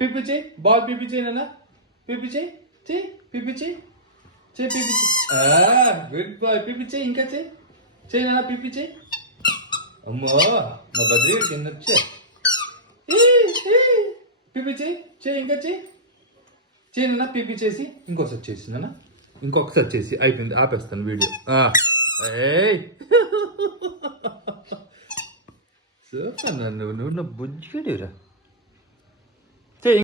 పిప్పి చేయి, బాల్ పిప్పి చేయి నాన్న, పిప్పి చేయి, చేయి పిప్పి చేయి, చేయి పిప్పి చేయి. Good boy. పిప్పి చేయి, ఇంకా చేయి, చేయి నాన్న, పిప్పి చేయి. అమ్మో మా బద్రీ కింద వచ్చే. పిప్పి చేయి, చేయి ఇంకా చేయి, చేయి నాన్న, పిప్పి చేసి ఇంకోసారి చేసి నాన్న, ఇంకొకసారి చేసి అయిపోయింది, ఆపేస్తాను వీడియో. ఏయ్ సూపర్, నువ్వు బుజ్జిడిరా.